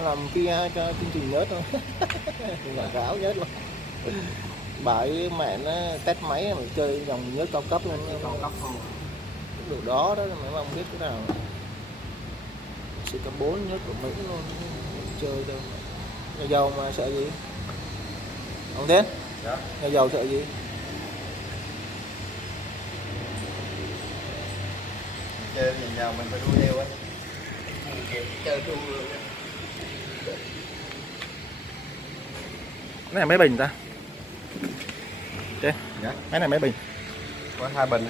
làm kia cho chương trình nhớt thôi. Quảng cáo nhớt luôn. Bà ấy mẹ nó test máy mà chơi dòng nhớt cao cấp luôn. Cao cấp không? Đồ đó đó mà không biết cái nào. CK4 nhớt của Mỹ luôn. Chơi đâu. Nhà giàu mà sợ gì? Không thế? Dạ. Nhà giàu sợ gì? Chơi thì nào mình phải đua theo ấy. Chơi đua. Cái này mấy bình ta? Thế. Dạ. Cái này mấy bình? Có 2 bình.